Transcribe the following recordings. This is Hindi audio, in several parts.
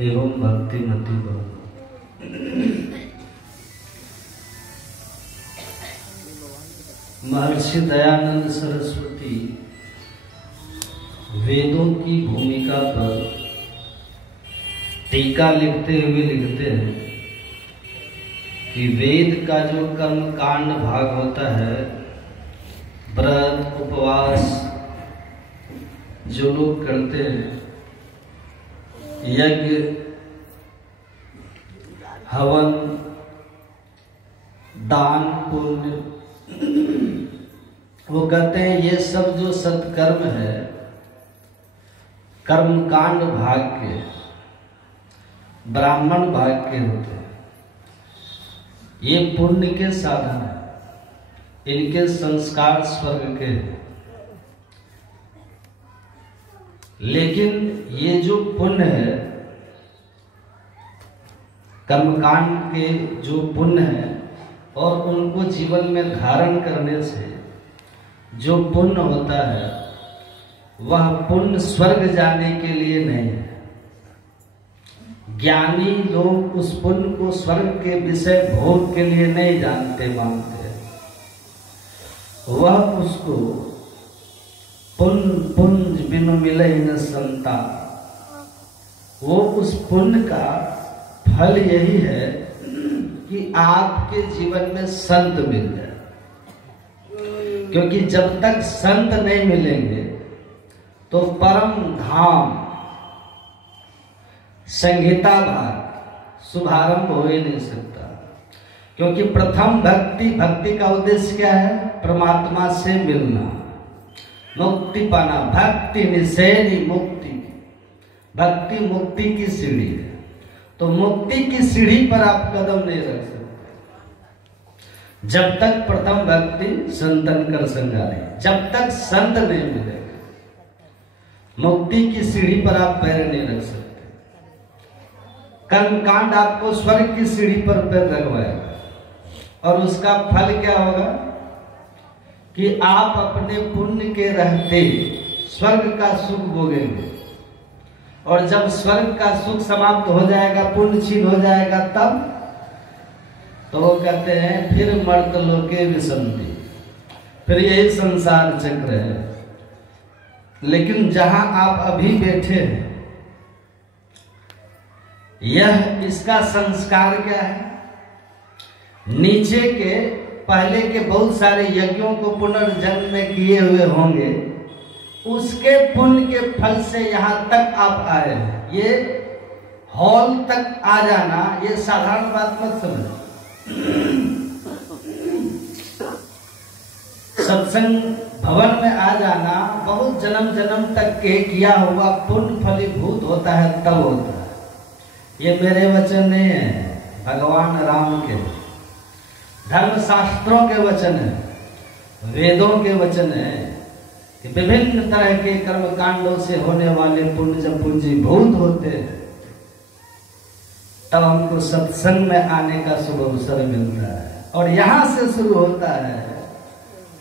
एवं भक्तिमती बहु। महर्षि दयानंद सरस्वती वेदों की भूमिका पर टीका लिखते हुए लिखते हैं कि वेद का जो कर्म कांड भाग होता है, व्रत उपवास जो लोग करते हैं, यज्ञ हवन दान पुण्य, वो कहते हैं ये सब जो सत्कर्म है कर्मकांड भाग के ब्राह्मण भाग के होते हैं। ये पुण्य के साधन है, इनके संस्कार स्वर्ग के हैं। लेकिन ये जो पुण्य है, कर्मकांड के जो पुण्य है और उनको जीवन में धारण करने से जो पुण्य होता है, वह पुण्य स्वर्ग जाने के लिए नहीं है। ज्ञानी लोग उस पुण्य को स्वर्ग के विषय भोग के लिए नहीं जानते मानते, वह उसको पुण्य पुंज बिनु मिले न संता, वो उस पुण्य का फल यही है कि आपके जीवन में संत मिल जाए। क्योंकि जब तक संत नहीं मिलेंगे तो परम धाम संहिता भाग शुभारंभ हो ही नहीं सकता। क्योंकि प्रथम भक्ति का उद्देश्य क्या है? परमात्मा से मिलना, मुक्ति पाना। भक्ति निषेधी मुक्ति, भक्ति मुक्ति की सीढ़ी है। तो मुक्ति की सीढ़ी पर आप कदम नहीं रख सकते जब तक प्रथम भक्ति संतन कर संगा नहीं, जब तक संत नहीं मिलेगा मुक्ति की सीढ़ी पर आप पैर नहीं रख सकते। कर्मकांड आपको स्वर्ग की सीढ़ी पर पैर रखवाएगा और उसका फल क्या होगा कि आप अपने पुण्य के रहते स्वर्ग का सुख भोगेंगे। और जब स्वर्ग का सुख समाप्त हो जाएगा, पुण्य छीन हो जाएगा, तब तो वो कहते हैं फिर मर्त लोके विसंति, फिर यही संसार चक्र है। लेकिन जहां आप अभी बैठे हैं, यह इसका संस्कार क्या है? नीचे के पहले के बहुत सारे यज्ञों को पुनर्जन्म में किए हुए होंगे, उसके पुण्य के फल से यहां तक आप आए हैं। ये हॉल तक आ जाना ये साधारण बात मत समझो। सत्संग भवन में आ जाना बहुत जन्म जन्म तक के किया हुआ पुण्य फलीभूत होता है, तब होता है। ये मेरे वचन नहीं है, भगवान राम के धर्मशास्त्रों के वचन है, वेदों के वचन है कि विभिन्न तरह के कर्म कांडों से होने वाले पुण्य जब पुंजीभूत होते हैं, तब हमको सत्संग में आने का शुभ अवसर मिलता है। और यहां से शुरू होता है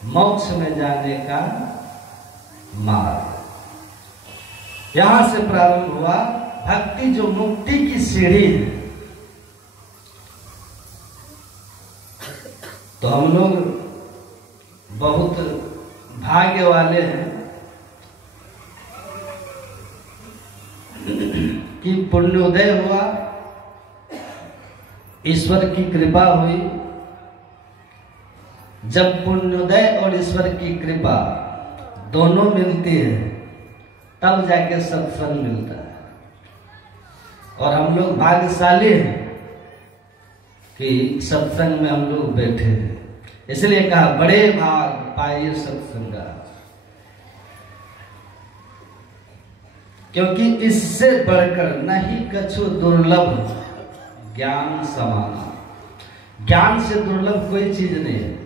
मोक्ष में जाने का मार्ग। यहां से प्रारंभ हुआ भक्ति, जो मुक्ति की सीढ़ी है। तो हम लोग बहुत भाग्य वाले हैं कि पुण्योदय हुआ, ईश्वर की कृपा हुई। जब पुण्योदय और ईश्वर की कृपा दोनों मिलती है, तब जाके सत्संग मिलता है। और हम लोग भाग्यशाली हैं कि सत्संग में हम लोग बैठे हैं। इसलिए कहा बड़े भाग पाइए सत्संगा, क्योंकि इससे बढ़कर नहीं कछु दुर्लभ ज्ञान समाना। ज्ञान से दुर्लभ कोई चीज नहीं है।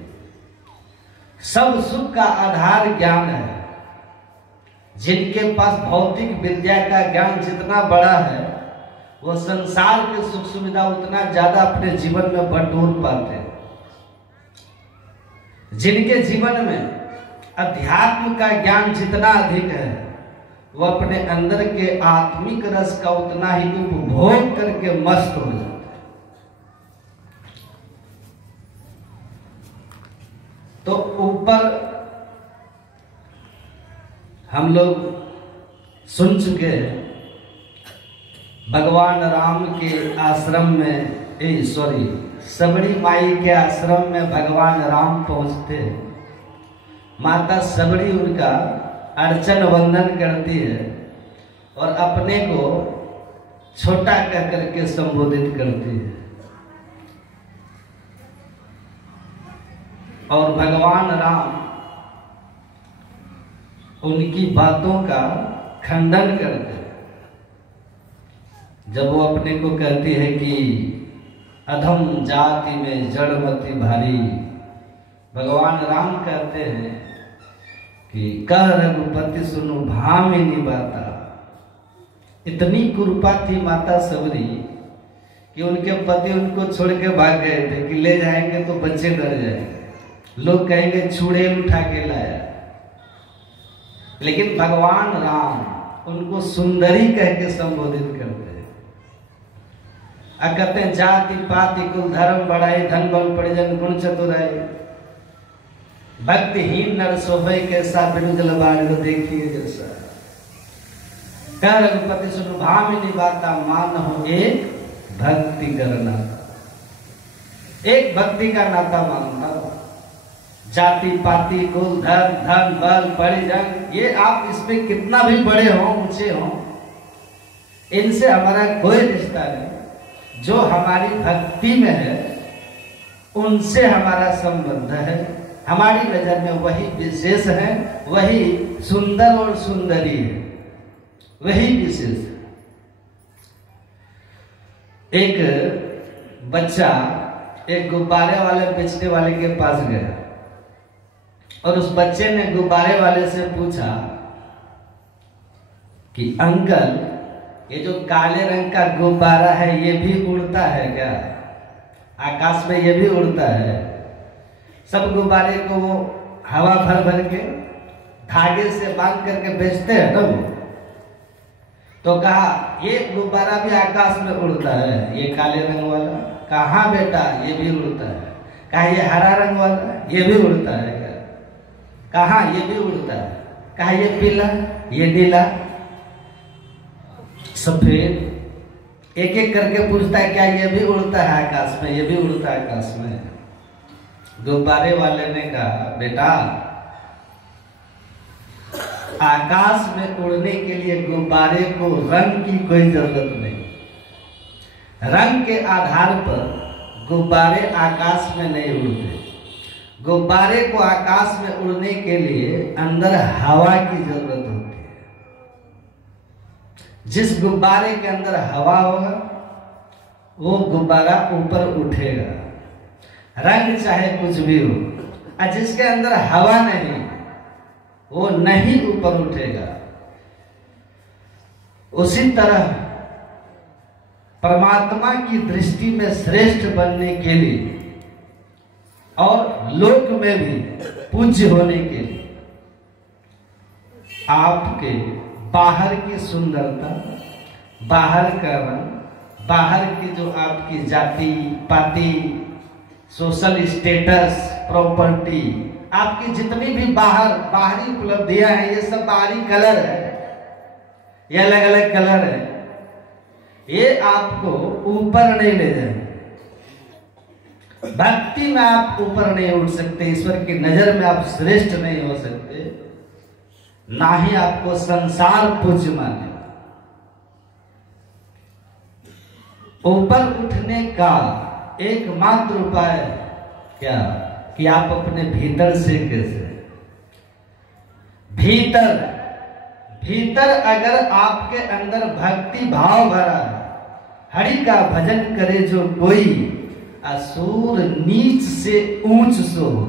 सब सुख का आधार ज्ञान है। जिनके पास भौतिक विद्या का ज्ञान जितना बड़ा है, वो संसार के सुख सुविधा उतना ज्यादा अपने जीवन में बटोर पाते हैं। जिनके जीवन में अध्यात्म का ज्ञान जितना अधिक है, वो अपने अंदर के आत्मिक रस का उतना ही उपभोग करके मस्त हो जाता है। तो ऊपर हम लोग सुन चुके हैं, भगवान राम के आश्रम में सबड़ी माई के आश्रम में भगवान राम पहुंचते हैं। माता सबड़ी उनका अर्चन वंदन करती है और अपने को छोटा कह करके संबोधित करती है, और भगवान राम उनकी बातों का खंडन करते हैं। जब वो अपने को कहती है कि अधम जाति में जड़मति भारी, भगवान राम कहते हैं कि कह रघुपति सुनु भामिनी बाता। इतनी कृपा थी माता सबरी कि उनके पति उनको छोड़ के भाग गए थे कि ले जाएंगे तो बच्चे डर जाएंगे, लोग कहेंगे चुड़ैल उठा के लाया। लेकिन भगवान राम उनको सुंदरी कह के संबोधित करते हैं। कहते हैं जाति पाति कुल धर्म बढ़ाई, धन बल परिजन गुण चतुराई, भक्तिहीन नर सोभे कैसा, बिनु जलवायु को देखिए जैसा। कह रघुपति सुनु भामिनी बाता, मान हो एक भक्ति करना, एक भक्ति का नाता मानता। जाति पाति कुल धर्म धन बल परिजन, ये आप इसमें कितना भी बड़े हो ऊंचे हो, इनसे हमारा कोई रिश्ता नहीं। जो हमारी भक्ति में है उनसे हमारा संबंध है। हमारी नजर में वही विशेष है, वही सुंदर और सुंदरी है, वही विशेष है। एक बच्चा एक गुब्बारे वाले बेचने वाले के पास गया और उस बच्चे ने गुब्बारे वाले से पूछा कि अंकल, ये जो काले रंग का गुब्बारा है ये भी उड़ता है क्या? आकाश में ये भी उड़ता है? सब गुब्बारे को वो हवा भर भर के धागे से बांध करके बेचते हैं ना वो। तो कहा ये गुब्बारा भी आकाश में उड़ता है, ये काले रंग वाला? कहा बेटा ये भी उड़ता है। कहा ये हरा रंग वाला? ये भी उड़ता है क्या? कहा ये भी उड़ता है। कहा ये पीला, ये नीला, सफेद, एक एक करके पूछता है क्या ये भी उड़ता है आकाश में? ये भी उड़ता है आकाश में। गुब्बारे वाले ने कहा बेटा, आकाश में उड़ने के लिए गुब्बारे को रंग की कोई जरूरत नहीं। रंग के आधार पर गुब्बारे आकाश में नहीं उड़ते। गुब्बारे को आकाश में उड़ने के लिए अंदर हवा की जरूरत होती है। जिस गुब्बारे के अंदर हवा होगा वो गुब्बारा ऊपर उठेगा, रंग चाहे कुछ भी हो। और जिसके अंदर हवा नहीं वो नहीं ऊपर उठेगा। उसी तरह परमात्मा की दृष्टि में श्रेष्ठ बनने के लिए और लोक में भी पूज्य होने के लिए आपके बाहर की सुंदरता, बाहर का रंग, बाहर की जो आपकी जाति पाति, सोशल स्टेटस, प्रॉपर्टी, आपकी जितनी भी बाहरी उपलब्धियां हैं, ये सब बाहरी कलर है, ये अलग अलग कलर है, ये आपको ऊपर नहीं ले जाएंगे। भक्ति में आप ऊपर नहीं उठ सकते, ईश्वर की नजर में आप श्रेष्ठ नहीं हो सकते, ना ही आपको संसार पूज्य माने। ऊपर उठने का एकमात्र उपाय क्या? कि आप अपने भीतर से कैसे, भीतर अगर आपके अंदर भक्ति भाव भरा है, हरि का भजन करे जो कोई, असुर नीच से ऊंच सो हो।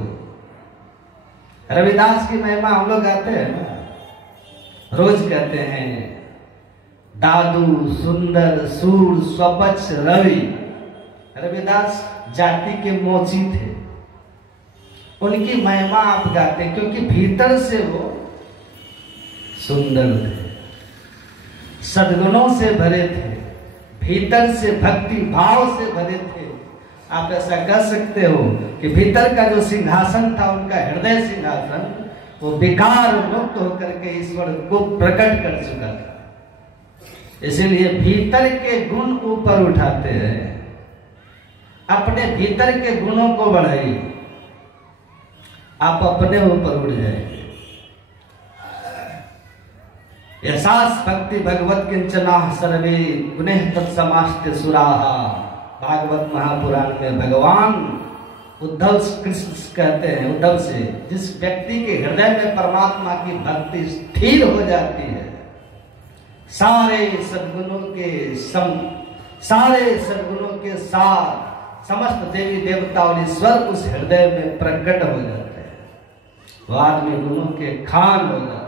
रविदास की महिमा हम लोग गाते हैं ना, रोज कहते हैं दादू सुंदर सूर स्वपक्ष रवि। रविदास जाति के मोची थे, उनकी महिमा आप गाते क्योंकि भीतर से वो सुंदर थे। सद्गुणों से भरे थे, भीतर से भक्ति भाव से भरे थे। आप ऐसा कह सकते हो कि भीतर का जो सिंहासन था उनका हृदय सिंहासन, वो विकार मुक्त होकर के ईश्वर को प्रकट कर चुका था। इसीलिए भीतर के गुण ऊपर उठाते हैं। अपने भीतर के गुणों को बढ़ाइए, आप अपने ऊपर उड़ जाएंगे। यशास भक्ति भगवत किंचना सर्वे गुणः तत्समास्ते सुराहा। भागवत महापुराण में भगवान उद्धव कृष्ण कहते हैं उद्धव से, जिस व्यक्ति के हृदय में परमात्मा की भक्ति स्थिर हो जाती है, सारे सद्गुणों के साथ समस्त देवी देवता और ईश्वर उस हृदय में प्रकट हो जाते हैं। वो आदमी गुणों के खान हो जाता है।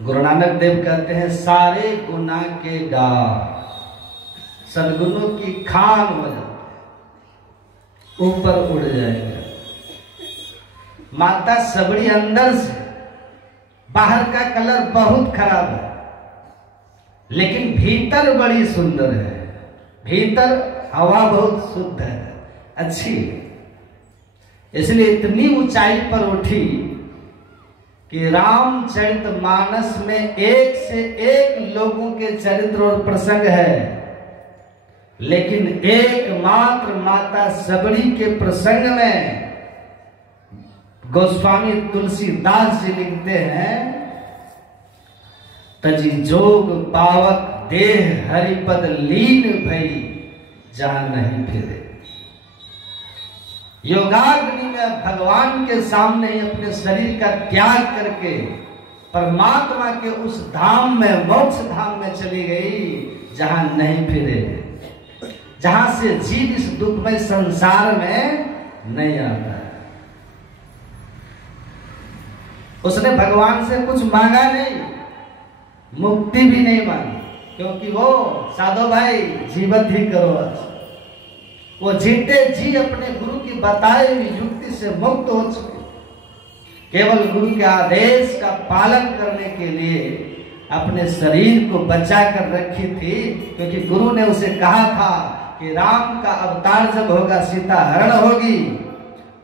गुरु नानक देव कहते हैं सारे गुना के गा, सद्गुणों की खान हो जाते, ऊपर उड़ जाएगा। माता सबड़ी अंदर से, बाहर का कलर बहुत खराब है लेकिन भीतर बड़ी सुंदर है। भीतर हवा बहुत शुद्ध है, अच्छी है। इसलिए इतनी ऊंचाई पर उठी कि रामचरितमानस में एक से एक लोगों के चरित्र और प्रसंग है, लेकिन एकमात्र माता सबरी के प्रसंग में गोस्वामी तुलसीदास जी लिखते हैं, तजी जोग पावक देह हरिपद लीन भई जहां नहीं फिरे। योगाग्नि में भगवान के सामने ही अपने शरीर का त्याग करके परमात्मा के उस धाम में, मोक्ष धाम में चली गई जहां नहीं फिरे, जहां से जीव इस दुखमय संसार में नहीं आता है। उसने भगवान से कुछ मांगा नहीं, मुक्ति भी नहीं मांगी, क्योंकि वो साधो भाई जीवत ही करो। वो जीते जी अपने गुरु की बताई हुई युक्ति से मुक्त हो चुके, केवल गुरु के आदेश का पालन करने के लिए अपने शरीर को बचा कर रखी थी, क्योंकि गुरु ने उसे कहा था कि राम का अवतार जब होगा, सीता हरण होगी,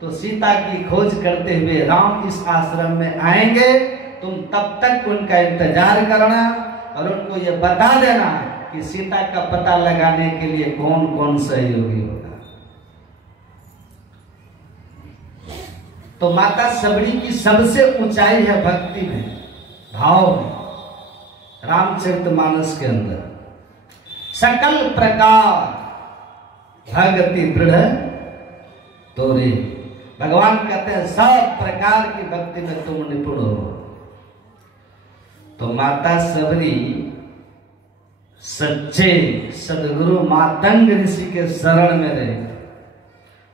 तो सीता की खोज करते हुए राम इस आश्रम में आएंगे। तुम तब तक उनका इंतजार करना और उनको ये बता देना कि सीता का पता लगाने के लिए कौन कौन सहयोगी होगा। तो माता सबरी की सबसे ऊंचाई है भक्ति में, भाव में। रामचरितमानस के अंदर सकल प्रकार भक्ति दृढ़ तोरे। भगवान कहते हैं सब प्रकार की भक्ति में तुम निपुण हो। तो माता सबरी सच्चे सदगुरु मातंग ऋषि के शरण में रहे,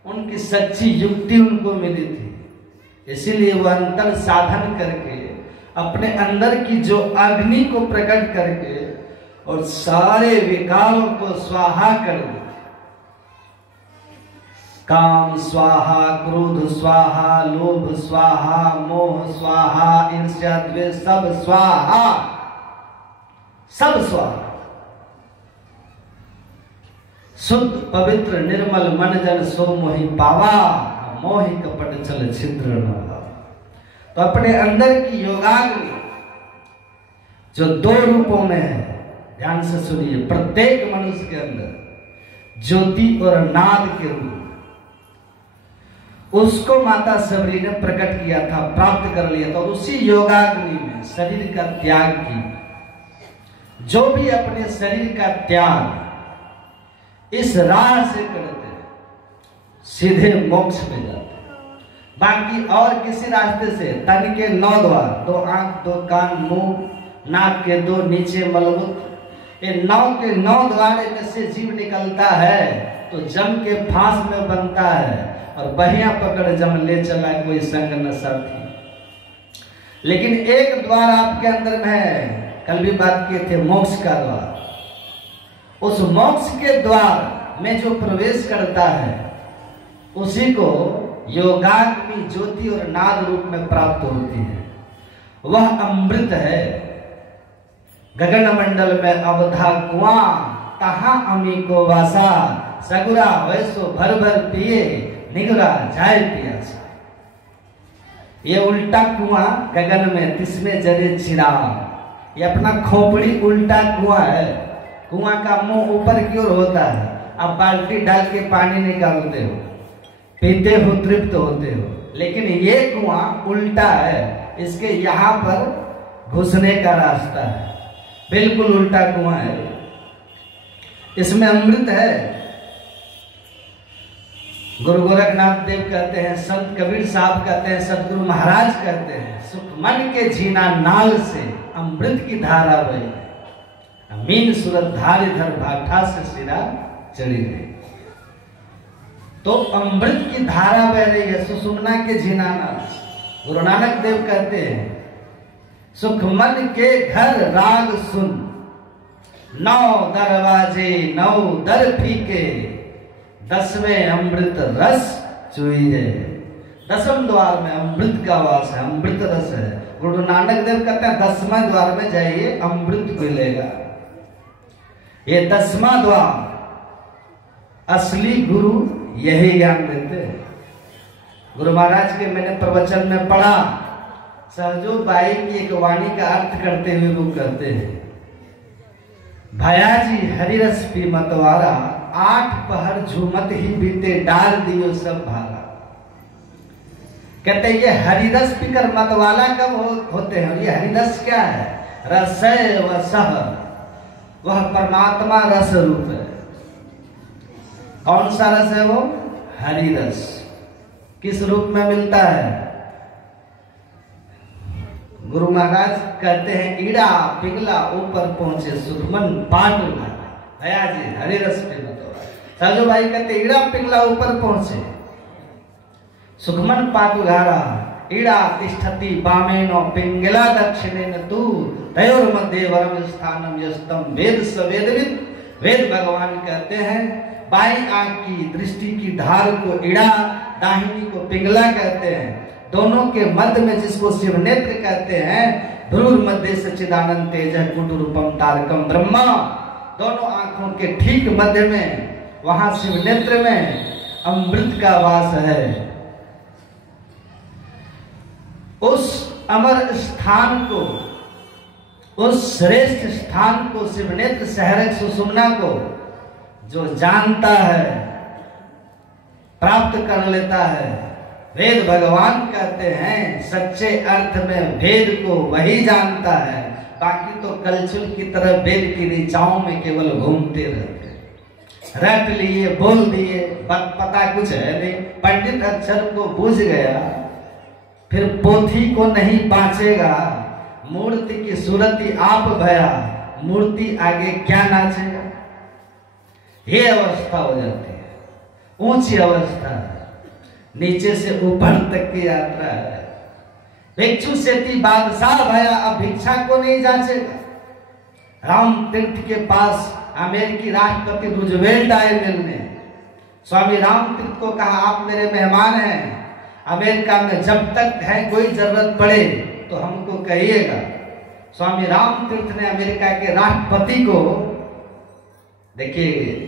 उनकी सच्ची युक्ति उनको मिली थी। इसीलिए वह अंतर साधन करके अपने अंदर की जो अग्नि को प्रकट करके और सारे विकारों को स्वाहा कर दिया। काम स्वाहा, क्रोध स्वाहा, लोभ स्वाहा, मोह स्वाहा, ईर्ष्या द्वेष सब स्वाहा, सब स्वाहा। शुद्ध पवित्र निर्मल मन जन सो मोहि पावा, मोहि कपट चल छिद्र न भावा। तो अपने अंदर की योगाग्नि जो दो रूपों में है, ध्यान से सुनिए, प्रत्येक मनुष्य के अंदर ज्योति और नाद के रूप, उसको माता सबरी ने प्रकट किया था, प्राप्त कर लिया था। और उसी योगाग्नि में शरीर का त्याग की। जो भी अपने शरीर का त्याग इस राह से करते हैं, सीधे मोक्ष में जाते हैं। बाकी और किसी रास्ते से, तन के 9 द्वार, 2 आंख, 2 कान, मुंह, नाक के 2 नीचे मलमूत्र, ये 9 के 9 द्वार में से जीव निकलता है तो जम के फांस में बनता है और बहिया पकड़ जम ले चला कोई संग न साथी। लेकिन एक द्वार आपके अंदर में है, कल भी बात किए थे, मोक्ष का द्वार। उस मोक्ष के द्वार में जो प्रवेश करता है उसी को योगाग्नि ज्योति और नाद रूप में प्राप्त होती है। वह अमृत है। गगन मंडल में अवधा कुआं, तहां अमी को वासा, सगुरा वैसो भर भर पिए, निगरा जाए पियासा। ये उल्टा कुआं गगन में, तिसमें जरे चिराग। ये अपना खोपड़ी उल्टा कुआं है। कुआं का मुंह ऊपर की ओर होता है। आप बाल्टी डाल के पानी निकालते हो, पीते हो, तृप्त होते हो। लेकिन ये कुआं उल्टा है, इसके यहाँ पर घुसने का रास्ता है। बिल्कुल उल्टा कुआं है। इसमें अमृत है। गुरु गोरखनाथ देव कहते हैं, संत कबीर साहब कहते हैं, सदगुरु महाराज कहते हैं, सुख मन के झीना नाल से अमृत की धारा बही, अमीन सूरत धार इधर भाठा से सिरा चढ़ी गई। तो अमृत की धारा बह रही है सुषुम्ना के झीना नाल। गुरु नानक देव कहते हैं, सुख मन के घर राग सुन, 9 दरवाजे 9 दर फीके, 10वें अमृत रस चुइए। 10वें द्वार में अमृत का वास है, अमृत रस है। गुरु नानक देव कहते हैं 10वें द्वार में जाइए, अमृत मिलेगा। ये 10वां द्वार असली गुरु यही ज्ञान देते हैं। गुरु महाराज के मैंने प्रवचन में पढ़ा, सहजो बाई की एक वाणी का अर्थ करते हुए वो कहते हैं, भयाजी हरिरस पी मतवारा, 8 पहर झूमत ही बीते, डाल दियो सब भारा। कहते ये हरिरस पीकर मतवाला कब होते हैं? ये हरिरस क्या है? रसय व सह, वह परमात्मा रस रूप है। कौन सा रस है वो? हरि रस। किस रूप में मिलता है? गुरु महाराज कहते हैं, ईड़ा पिघला ऊपर पहुंचे, सुखमन पाट उठाया। भया जी हरि रस पे बताओ। साजू भाई कहते ईड़ा पिघला ऊपर पहुंचे, सुखमन पाट उघारा, ईड़ा तिष्ठति बामेनो पिंगला दक्षिणेन तू, तयोर मध्य वरम स्थानम यस्तम वेद सवेदविद। वेद भगवान कहते हैं, बाई आंख की दृष्टि की धार को ईड़ा, दाहिनी को पिंगला कहते हैं। दोनों के मध्य में जिसको शिव नेत्र कहते हैं, ध्रुव मध्य सच्चिदानंद तेज कुटुरूपम तारकम ब्रह्मा। दोनों आंखों के ठीक मध्य में, वहां शिव नेत्र में अमृत का वास है। उस अमर स्थान को, उस श्रेष्ठ स्थान को, शिव नेत्र सहरक सुषुम्ना को जो जानता है, प्राप्त कर लेता है। वेद भगवान कहते हैं, सच्चे अर्थ में भेद को वही जानता है, बाकी तो कलचुल की तरह वेद की ऋचाओं में केवल घूमते रहते हैं। रट लिए, बोल दिए, पता कुछ है नहीं। पंडित अक्षर को बूझ गया, फिर पोथी को नहीं बाँचेगा। मूर्ति की सूरती आप भया, मूर्ति आगे क्या नाचेगा? ये अवस्था हो जाती है, ऊंची अवस्था है, नीचे से ऊपर तक की यात्रा है। भिक्षु सेती बादशाह भया, अब भिक्षा को नहीं जांचेगा। राम तीर्थ के पास अमेरिकी राष्ट्रपति रूजवेल्ट आए मिलने। स्वामी राम तीर्थ को कहा, आप मेरे मेहमान हैं, अमेरिका में जब तक है कोई जरूरत पड़े तो हमको कहिएगा। स्वामी राम तीर्थ ने अमेरिका के राष्ट्रपति को, देखिए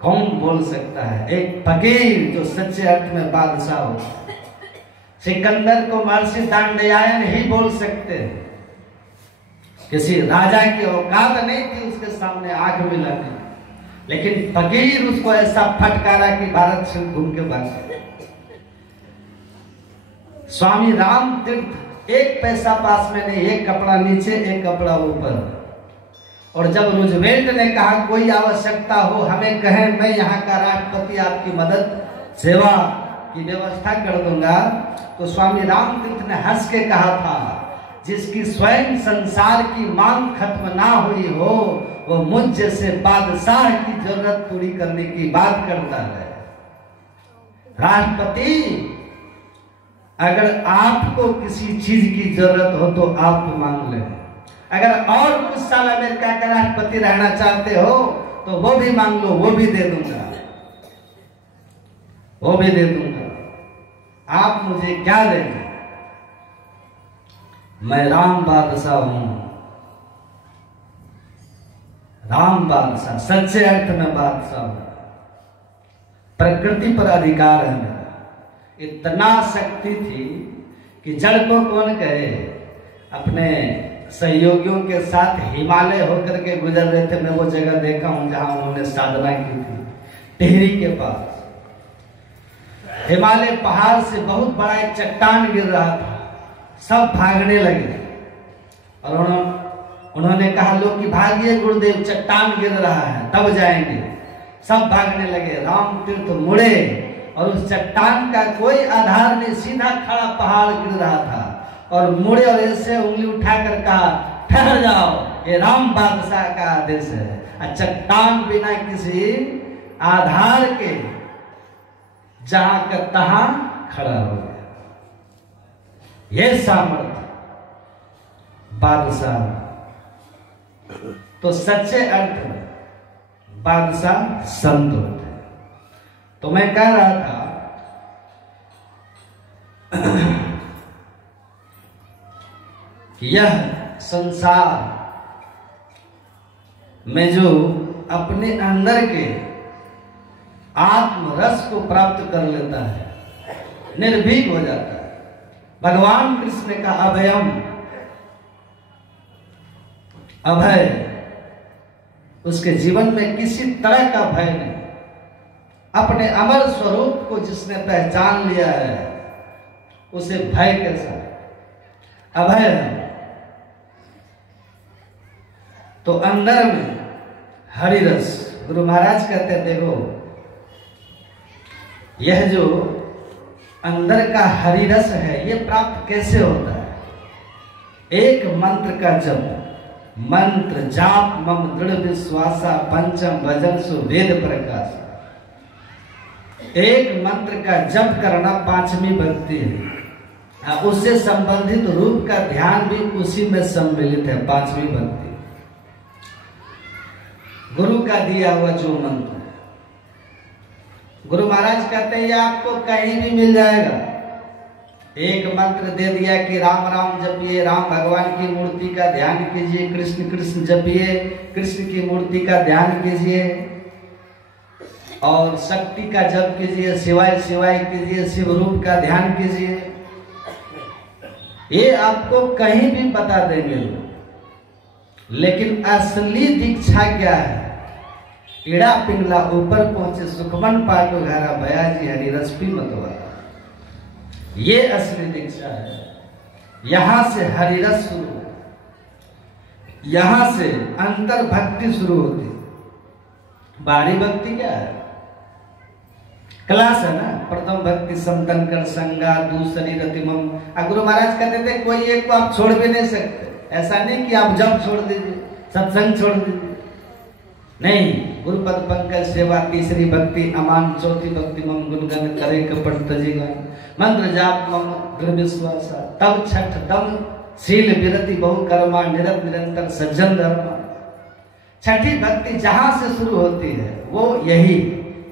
कौन बोल सकता है, एक फकीर जो सच्चे अर्थ में बादशाह हो। सिकंदर को महर्षि दांडयायन ही बोल सकते हैं। किसी राजा की औकात नहीं थी उसके सामने आंख मिलाने, लेकिन फकीर उसको ऐसा फटकारा कि भारत से घूम के भाग गए। स्वामी राम तीर्थ एक पैसा पास में नहीं, एक कपड़ा नीचे एक कपड़ा ऊपर। और जब रूजवेल्ट ने कहा कोई आवश्यकता हो हमें कहें, मैं यहाँ का राष्ट्रपति आपकी मदद सेवा की व्यवस्था कर दूंगा, तो स्वामी राम तीर्थ ने हंस के कहा था, जिसकी स्वयं संसार की मांग खत्म ना हुई हो, वो मुझ जैसे बादशाह की जरूरत पूरी करने की बात करता है। राष्ट्रपति, अगर आपको किसी चीज की जरूरत हो तो आप मांग लें। अगर और कुछ साल अमेरिका का राष्ट्रपति रहना चाहते हो तो वो भी मांग लो, वो भी दे दूंगा, वो भी दे दूंगा। आप मुझे क्या देंगे? मैं राम बादशाह हूं। राम बादशाह, सच्चे अर्थ में बादशाह हूं। प्रकृति पर अधिकार है मेरा। इतना शक्ति थी कि जड़ को कौन कहे। अपने सहयोगियों के साथ हिमालय होकर के गुजर रहे थे। मैं वो जगह देखा हूं जहां उन्होंने साधना की थी, टिहरी के पास। हिमालय पहाड़ से बहुत बड़ा एक चट्टान गिर रहा था। सब भागने लगे और उन्होंने कहा, लोग कि भागिए गुरुदेव, चट्टान गिर रहा है, तब जाएंगे। सब भागने लगे। राम तीर्थ मुड़े और उस चट्टान का कोई आधार नहीं, सीधा खड़ा पहाड़ गिर रहा था। और मुड़े और ऐसे उंगली उठाकर कहा, ठहर जाओ, ये राम बादशाह का आदेश है। चट्टान बिना किसी आधार के जहां का तहां खड़ा हो गया। यह सामर्थ्य बादशाह। तो सच्चे अर्थ में बादशाह संत होते हैं। तो मैं कह रहा था कि यह संसार में जो अपने अंदर के आत्म रस को प्राप्त कर लेता है, निर्भीक हो जाता है। भगवान कृष्ण ने कहा, अभयम, अभय। उसके जीवन में किसी तरह का भय नहीं। अपने अमर स्वरूप को जिसने पहचान लिया है, उसे भय कैसा, अभय है। तो अंदर में हरि रस, गुरु महाराज कहते हैं, देखो यह जो अंदर का हरि रस है, यह प्राप्त कैसे होता है। एक मंत्र का जप, मंत्र जाप मम दृढ़ विश्वासा, पंचम भजन सु वेद प्रकाश। एक मंत्र का जप करना पांचवी भक्ति है। उससे संबंधित रूप का ध्यान भी उसी में सम्मिलित है, पांचवी भक्ति। गुरु का दिया हुआ जो मंत्र, गुरु महाराज कहते हैं ये आपको कहीं भी मिल जाएगा। एक मंत्र दे दिया कि राम राम जपिए, राम भगवान की मूर्ति का ध्यान कीजिए, कृष्ण कृष्ण जपिए, कृष्ण की मूर्ति का ध्यान कीजिए, और शक्ति का जप कीजिए, शिवाय शिवाय कीजिए, शिव रूप का ध्यान कीजिए। ये आपको कहीं भी बता देंगे लोग। लेकिन असली दीक्षा क्या है? इड़ा पिंगला ऊपर पहुंचे, सुखमन पाटो घरा, भया जी हरि रस पी मतवारा। ये असली दीक्षा है। यहां से हरि रस शुरू, यहां से अंतर भक्ति शुरू होती। बाहरी भक्ति क्या है? क्लास है ना। प्रथम भक्ति संतन कर संगा, दूसरी रतिमम। गुरु महाराज कहते थे कोई एक को आप छोड़ भी नहीं सकते। ऐसा नहीं कि आप जब छोड़ दीजिए, सत्संग छोड़ दीजिए, नहीं। गुरुपद पंकज सेवा तीसरी भक्ति अमान, चौथी भक्ति मम गुणगन करे कपट तजीगा, मंत्र जाप मम दृढ़ विश्वास, तब छठ दम शील विरति बहु कर्मा, निरत निरंतर सज्जन धर्मा। छठी भक्ति जहां से शुरू होती है वो यही,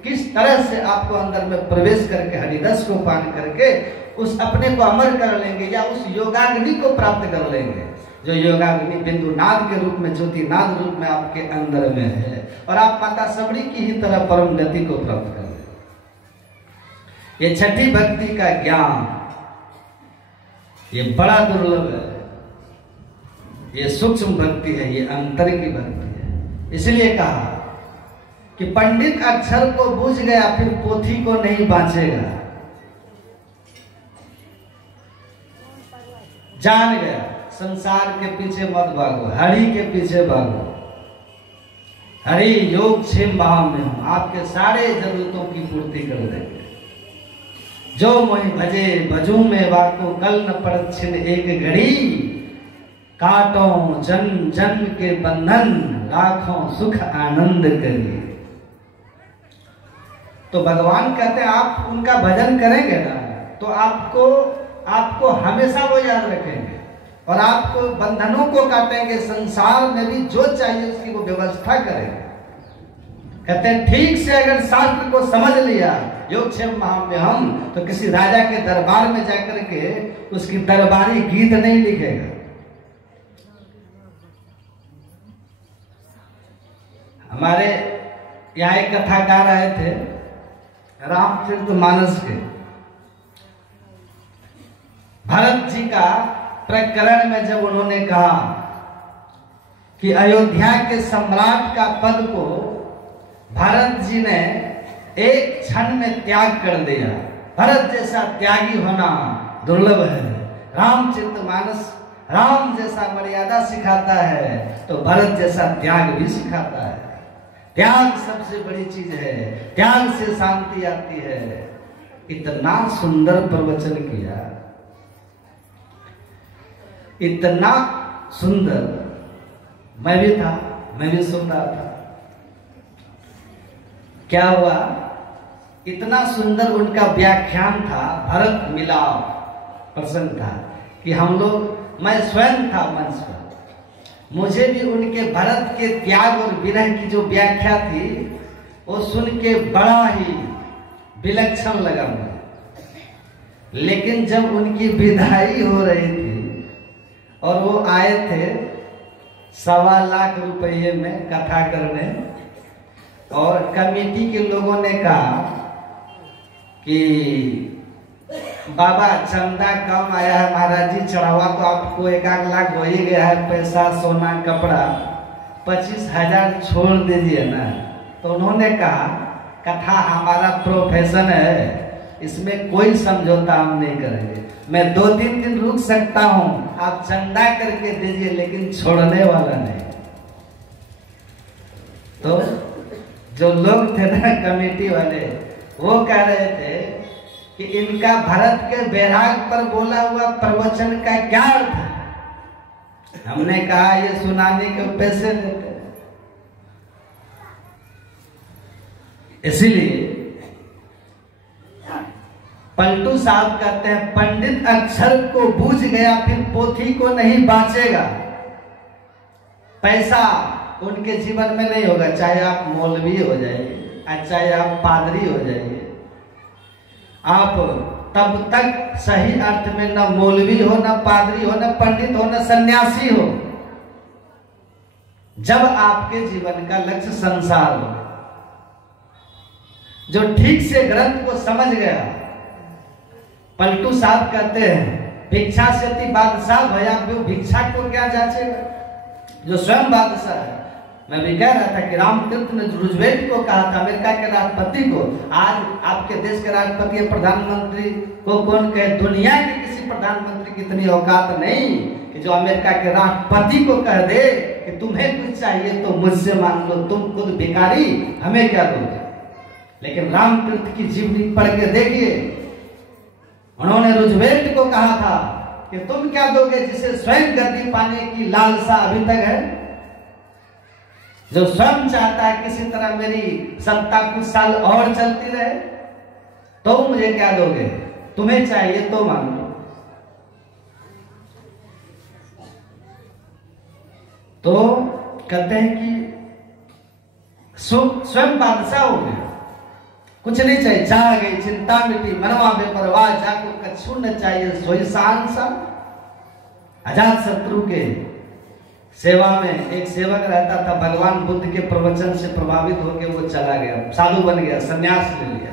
किस तरह से आपको अंदर में प्रवेश करके हरिरस को पान करके उस अपने को अमर कर लेंगे, या उस योगाग्नि को प्राप्त कर लेंगे जो योगाग्नि बिंदु नाद के रूप में, ज्योति नाद रूप में आपके अंदर में है, और आप माता सबरी की ही तरह परम गति को प्राप्त कर लेंगे। ये छठी भक्ति का ज्ञान ये बड़ा दुर्लभ है। ये सूक्ष्म भक्ति है, ये अंतर की भक्ति है। इसलिए कहा कि पंडित अक्षर को बूझ गया, फिर पोथी को नहीं बांचेगा। जान गया, संसार के पीछे मत भागो, हरि के पीछे भागो। हरि योग क्षेम भाव में हूं, आपके सारे जरूरतों की पूर्ति कर देंगे। जो मोहि भजे भजू में वाको, कल न पड़त छिन एक घड़ी, काटो जन्म जन्म के बंधन, राखो सुख आनंद करिए। तो भगवान कहते हैं आप उनका भजन करेंगे ना, तो आपको हमेशा वो याद रखेंगे और आपको बंधनों को काटेंगे। संसार में भी जो चाहिए उसकी वो व्यवस्था करेंगे। कहते हैं ठीक से अगर शास्त्र को समझ लिया, योगक्षेम महाम्य हम, तो किसी राजा के दरबार में जाकर के उसकी दरबारी गीत नहीं लिखेगा, हमारे यहाँ एक कथाकार आए थे रामचरितमानस के। भरत जी का प्रकरण में जब उन्होंने कहा कि अयोध्या के सम्राट का पद को भरत जी ने एक क्षण में त्याग कर दिया, भरत जैसा त्यागी होना दुर्लभ है। रामचरितमानस राम जैसा मर्यादा सिखाता है तो भरत जैसा त्याग भी सिखाता है। त्याग सबसे बड़ी चीज है, त्याग से शांति आती है। इतना सुंदर प्रवचन किया, इतना सुंदर। मैं भी था, मैं भी सुन रहा था। क्या हुआ, इतना सुंदर उनका व्याख्यान था, भरत मिलाप प्रसंग था कि हम लोग, मैं स्वयं था मंच पर, मुझे भी उनके भरत के त्याग और विरह की जो व्याख्या थी वो सुन के बड़ा ही विलक्षण लगा मुझे। लेकिन जब उनकी विदाई हो रही थी और वो आए थे 1.25 लाख रुपये में कथा करने, और कमेटी के लोगों ने कहा कि बाबा चंदा कम आया है महाराज जी, चढ़ावा तो आपको 1-1 लाख हो ही गया है, पैसा सोना कपड़ा 25,000 छोड़ दीजिए ना। तो उन्होंने कहा कथा हमारा प्रोफेशन है, इसमें कोई समझौता हम नहीं करेंगे। मैं 2-3 दिन रुक सकता हूँ, आप चंदा करके दीजिए, लेकिन छोड़ने वाला नहीं। तो जो लोग थे ना कमेटी वाले, वो कह रहे थे कि इनका भरत के बैराग पर बोला हुआ प्रवचन का क्या अर्थ है। हमने कहा ये सुनाने के पैसे देते हैं। इसीलिए पलटू साहब कहते हैं, पंडित अक्षर को बूझ गया फिर पोथी को नहीं बांचेगा। पैसा उनके जीवन में नहीं होगा, चाहे आप मौलवी हो जाइए, चाहे आप पादरी हो जाइए, आप तब तक सही अर्थ में न मौलवी हो, न पादरी हो, न पंडित हो, न सन्यासी हो, जब आपके जीवन का लक्ष्य संसार हो। जो ठीक से ग्रंथ को समझ गया, पलटू साहब कहते हैं भिक्षा से बादशाह भया, भिक्षा को क्या जांचेगा, जो स्वयं बादशाह है। मैं भी कह रहा था कि रामतीर्थ ने रूजवेल्ट को कहा था, अमेरिका के राष्ट्रपति को, आज आपके देश के राष्ट्रपति प्रधानमंत्री को कौन कहे, दुनिया के किसी प्रधानमंत्री की इतनी औकात नहीं कि जो अमेरिका के राष्ट्रपति को कह दे कि तुम्हें कुछ चाहिए तो मुझसे मांग लो, तुम खुद भिखारी, हमें क्या दोगे। लेकिन रामतीर्थ की जीवनी पढ़ के देखिए, उन्होंने रूजवेल्ट को कहा था कि तुम क्या दोगे जिसे स्वयं गद्दी पाने की लालसा अभी तक है, जो स्वयं चाहता है किसी तरह मेरी सत्ता कुछ साल और चलती रहे, तो मुझे क्या दोगे, तुम्हें चाहिए तो मांग लो। तो कहते हैं कि स्वयं बादशाह हो गए, कुछ नहीं चाहिए, चाह गई चिंता मिटी, मनवा बेपरवाह, जाको कछु न चाहिए सोई सांसा। अजात शत्रु के सेवा में एक सेवक रहता था, भगवान बुद्ध के प्रवचन से प्रभावित होकर वो चला गया, साधु बन गया, सन्यास ले लिया।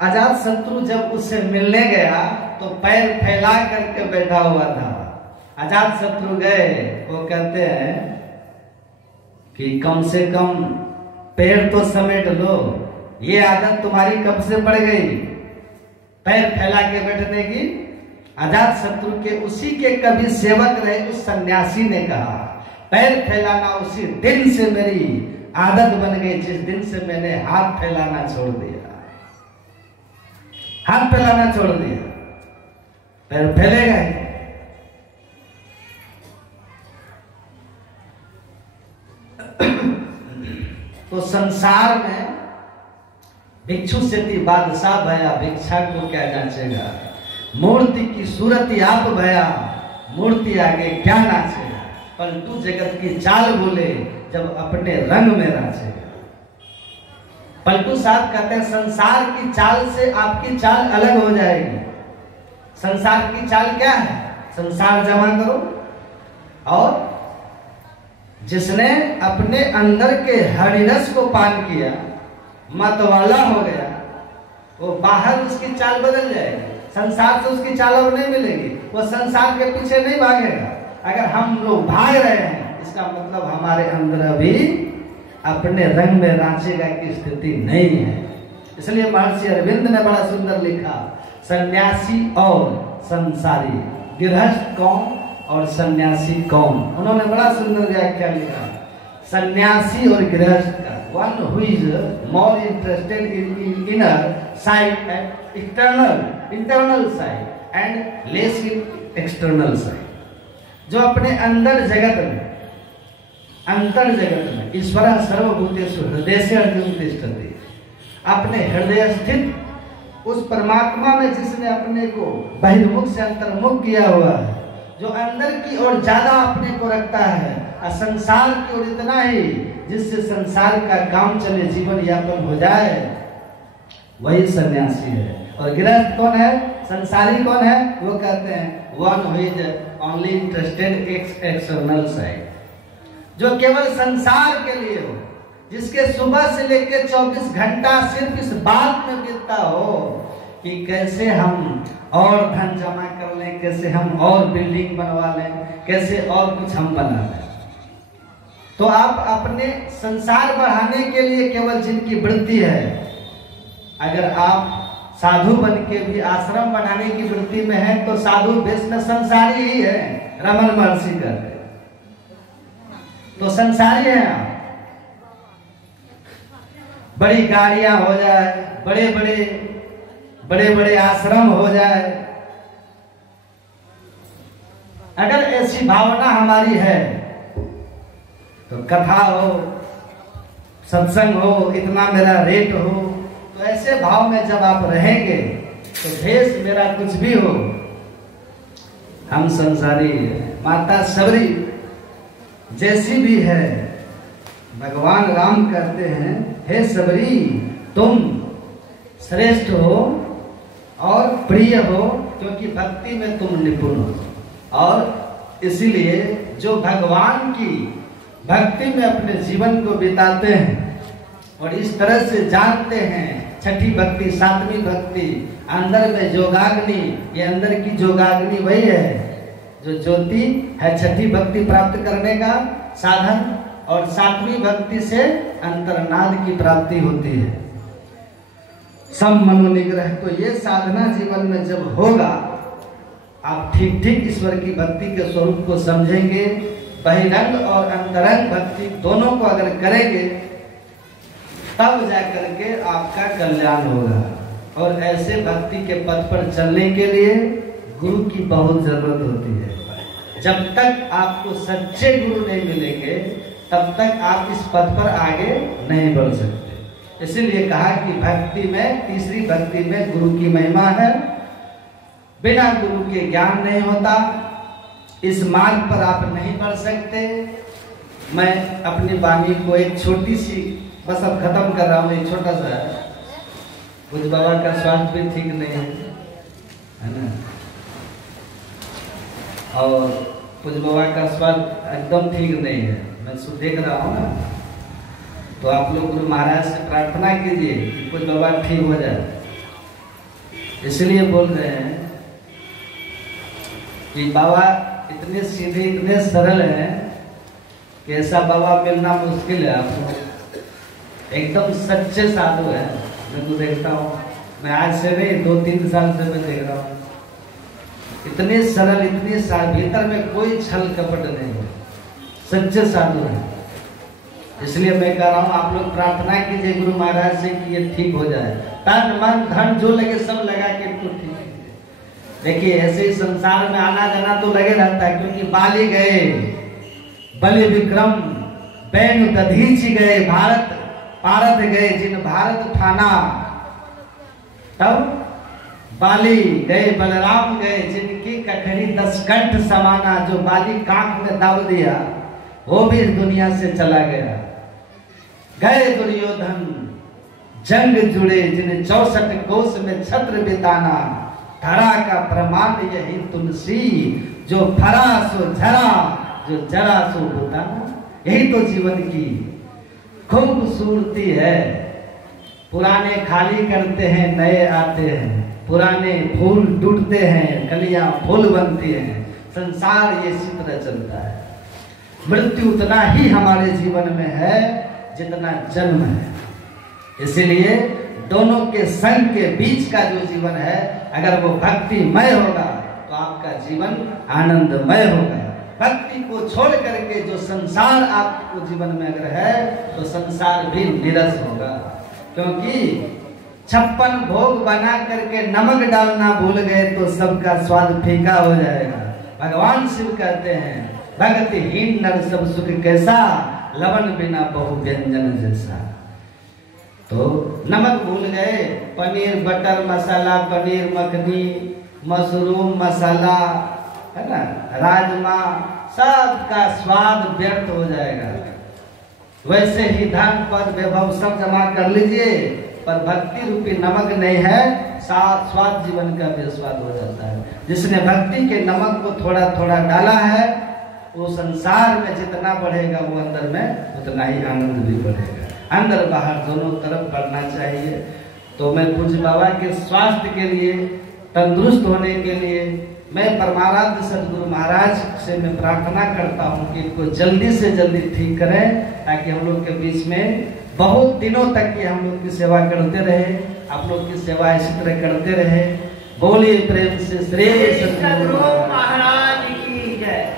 अजात शत्रु जब उससे मिलने गया तो पैर फैला करके बैठा हुआ था। अजात शत्रु गए, वो कहते हैं कि कम से कम पैर तो समेट लो, ये आदत तुम्हारी कब से पड़ गई, पैर फैला के बैठने की। अजात शत्रु के उसी के कभी सेवक रहे उस सन्यासी ने कहा, पैर फैलाना उसी दिन से मेरी आदत बन गई जिस दिन से मैंने हाथ फैलाना छोड़ दिया। हाथ फैलाना छोड़ दिया, पैर फैलेगा ही। तो संसार में भिक्षु से बादशाह भया, भिक्षा को क्या जांचेगा, मूर्ति की सूरत आप भया, मूर्ति आगे क्या नाचेगा। पलटू जगत की चाल बोले जब अपने रंग में नाचेगा। पलटू साहब कहते हैं संसार की चाल से आपकी चाल अलग हो जाएगी। संसार की चाल क्या है, संसार जमा करो और जिसने अपने अंदर के हरिरस को पान किया, मतवाला हो गया, वो बाहर उसकी चाल बदल जाएगी, संसार से उसकी चाल और नहीं मिलेगी, वो संसार के पीछे नहीं भागेगा। अगर हम लोग भाग रहे हैं, इसका मतलब हमारे अंदर अभी अपने रंग में रांचेगा की स्थिति नहीं है। इसलिए महर्षि अरविंद ने बड़ा सुंदर लिखा, सन्यासी और संसारी, गृहस्थ कौन और सन्यासी कौन। उन्होंने बड़ा सुंदर व्याख्या लिखा, सन्यासी और गृहस्थ का, one who is more interested in inner side and internal side and less in external side। जो अपने अंदर जगत में, अंतर जगत में, ईश्वर सर्वभूतेषु हृदयेषु अर्जुन तिष्ठति, अपने हृदय स्थित उस परमात्मा में जिसने अपने को बहिर्मुख से अंतर्मुख किया हुआ है, जो अंदर की ओर ज्यादा अपने को रखता है और संसार की ओर इतना ही जिससे संसार का काम चले, जीवन यापन हो जाए, वही सन्यासी है। और गृहस्थ कौन है, संसारी कौन है? वो कहते हैं one who is only interested external side, जो केवल संसार के लिए हो, जिसके सुबह से लेकर 24 घंटा सिर्फ इस बात में बीतता हो कि कैसे हम और धन जमा कर लें, कैसे हम और बिल्डिंग बनवा लें, कैसे और कुछ हम बना लें। तो आप अपने संसार बढ़ाने के लिए केवल जिनकी वृत्ति है, अगर आप साधु बन के भी आश्रम बढ़ाने की वृत्ति में है तो साधु वेश में संसारी ही है, रमन महर्षि कहते हैं, तो संसारी है आप। बड़ी गाड़ियां हो जाए, बड़े बड़े आश्रम हो जाए, अगर ऐसी भावना हमारी है तो कथा हो, सत्संग हो, इतना मेरा रेट हो, तो ऐसे भाव में जब आप रहेंगे तो भेष मेरा कुछ भी हो, हम संसारी है। माता सबरी जैसी भी है, भगवान राम कहते हैं, हे सबरी तुम श्रेष्ठ हो और प्रिय हो, क्योंकि भक्ति में तुम निपुण हो। और इसीलिए जो भगवान की भक्ति में अपने जीवन को बिताते हैं और इस तरह से जानते हैं, छठी भक्ति, सातवीं भक्ति, अंदर में जोगाग्नि, ये अंदर की जोगाग्नि वही है जो ज्योति है, छठी भक्ति प्राप्त करने का साधन, और सातवीं भक्ति से अंतर्नाद की प्राप्ति होती है, सम मनोनिग्रह। तो ये साधना जीवन में जब होगा, आप ठीक ठीक ईश्वर की भक्ति के स्वरूप को समझेंगे, बहिरंग और अंतरंग भक्ति दोनों को अगर करेंगे तब जाकर के आपका कल्याण होगा। और ऐसे भक्ति के पथ पर चलने के लिए गुरु की बहुत जरूरत होती है। जब तक आपको सच्चे गुरु नहीं मिलेंगे तब तक आप इस पथ पर आगे नहीं बढ़ सकते। इसीलिए कहा कि भक्ति में, तीसरी भक्ति में गुरु की महिमा है, बिना गुरु के ज्ञान नहीं होता, इस मार्ग पर आप नहीं बढ़ सकते। मैं अपनी वाणी को एक छोटी सी, बस अब खत्म कर रहा हूँ, एक छोटा सा, कुछ बाबा का स्वास्थ्य भी ठीक नहीं है ना, और कुछ बाबा का स्वास्थ्य एकदम ठीक नहीं है, मैं देख रहा हूँ ना, तो आप लोग गुरु महाराज से प्रार्थना कीजिए कि कुछ बाबा ठीक हो जाए। इसलिए बोल रहे हैं कि बाबा इतने सीधे, इतने सरल हैं कि ऐसा बाबा मिलना मुश्किल है। आपको एकदम सच्चे साधु है, मैं तो देखता हूँ, मैं आज से नहीं 2-3 साल से मैं देख रहा हूँ, इतने सरल, इतने भीतर में कोई छल कपट नहीं है, सच्चे साधु है। इसलिए मैं कह रहा हूँ आप लोग प्रार्थना कीजिए गुरु महाराज से कि ये ठीक हो जाए, तन मन धन जो लगे सब लगा के इनको ठीक कीजिए। देखिए ऐसे ही संसार में आना जाना तो लगे रहता है, क्योंकि बाली गए, बलि विक्रम बैन दधीचि गए, भारत पारत गए जिन भारत ठाना, तब बाली गए, बलराम गए जिनकी कखरी 10 कंठ समाना, जो बाली कांख में दब दिया वो भी इस दुनिया से चला गया। गए दुर्योधन जंग जुड़े जिन 64 कोस में छत्र बिताना, धरा का प्रमाण यही तुलसी, जो फरा सो झरा, जो जरा सो बुताना। यही तो जीवन की खूबसूरती है। पुराने खाली करते हैं, नए आते हैं, पुराने फूल टूटते हैं, कलियां फूल बनती हैं। संसार ये इसी तरह चलता है। मृत्यु उतना ही हमारे जीवन में है जितना जन्म है। इसीलिए दोनों के संग के बीच का जो जीवन है, अगर वो भक्तिमय होगा तो आपका जीवन आनंदमय होगा। भक्ति को छोड़ करके जो संसार आपको जीवन में अगर है तो संसार भी निरस होगा। क्योंकि 56 भोग बना करके नमक डालना भूल गए तो सबका स्वाद फीका हो जाएगा। भगवान शिव कहते हैं, भक्तिहीन नर सब सुख कैसा, लवण बिना बहु व्यंजन जैसा। तो नमक भूल गए, पनीर बटर मसाला, पनीर मखनी, मशरूम मसाला, है ना, राजमा, सबका स्वाद व्यर्थ हो जाएगा। वैसे ही धन पद वैभव सब जमा कर लीजिए, पर भक्ति रूपी नमक नहीं है, साथ स्वाद जीवन का बेस्वाद हो जाता है। जिसने भक्ति के नमक को थोड़ा थोड़ा डाला है, वो संसार में जितना बढ़ेगा वो अंदर में उतना ही आनंद भी बढ़ेगा। अंदर बाहर दोनों तरफ बढ़ना चाहिए। तो मैं पूज्य बाबा के स्वास्थ्य के लिए, तंदुरुस्त होने के लिए मैं परमाराध्य सदगुरु महाराज से मैं प्रार्थना करता हूँ कि इनको जल्दी से जल्दी ठीक करें, ताकि हम लोग के बीच में बहुत दिनों तक ये हम लोग की सेवा करते रहे, आप लोग की सेवा इसी तरह करते रहे। बोलिए प्रेम से श्री सदगुरु महाराज की जय।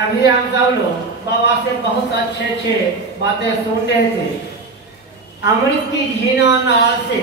अभी हम सब लोग बाबा से बहुत अच्छे अच्छे बातें सुन रहे थे। अमृत की झीना नाल से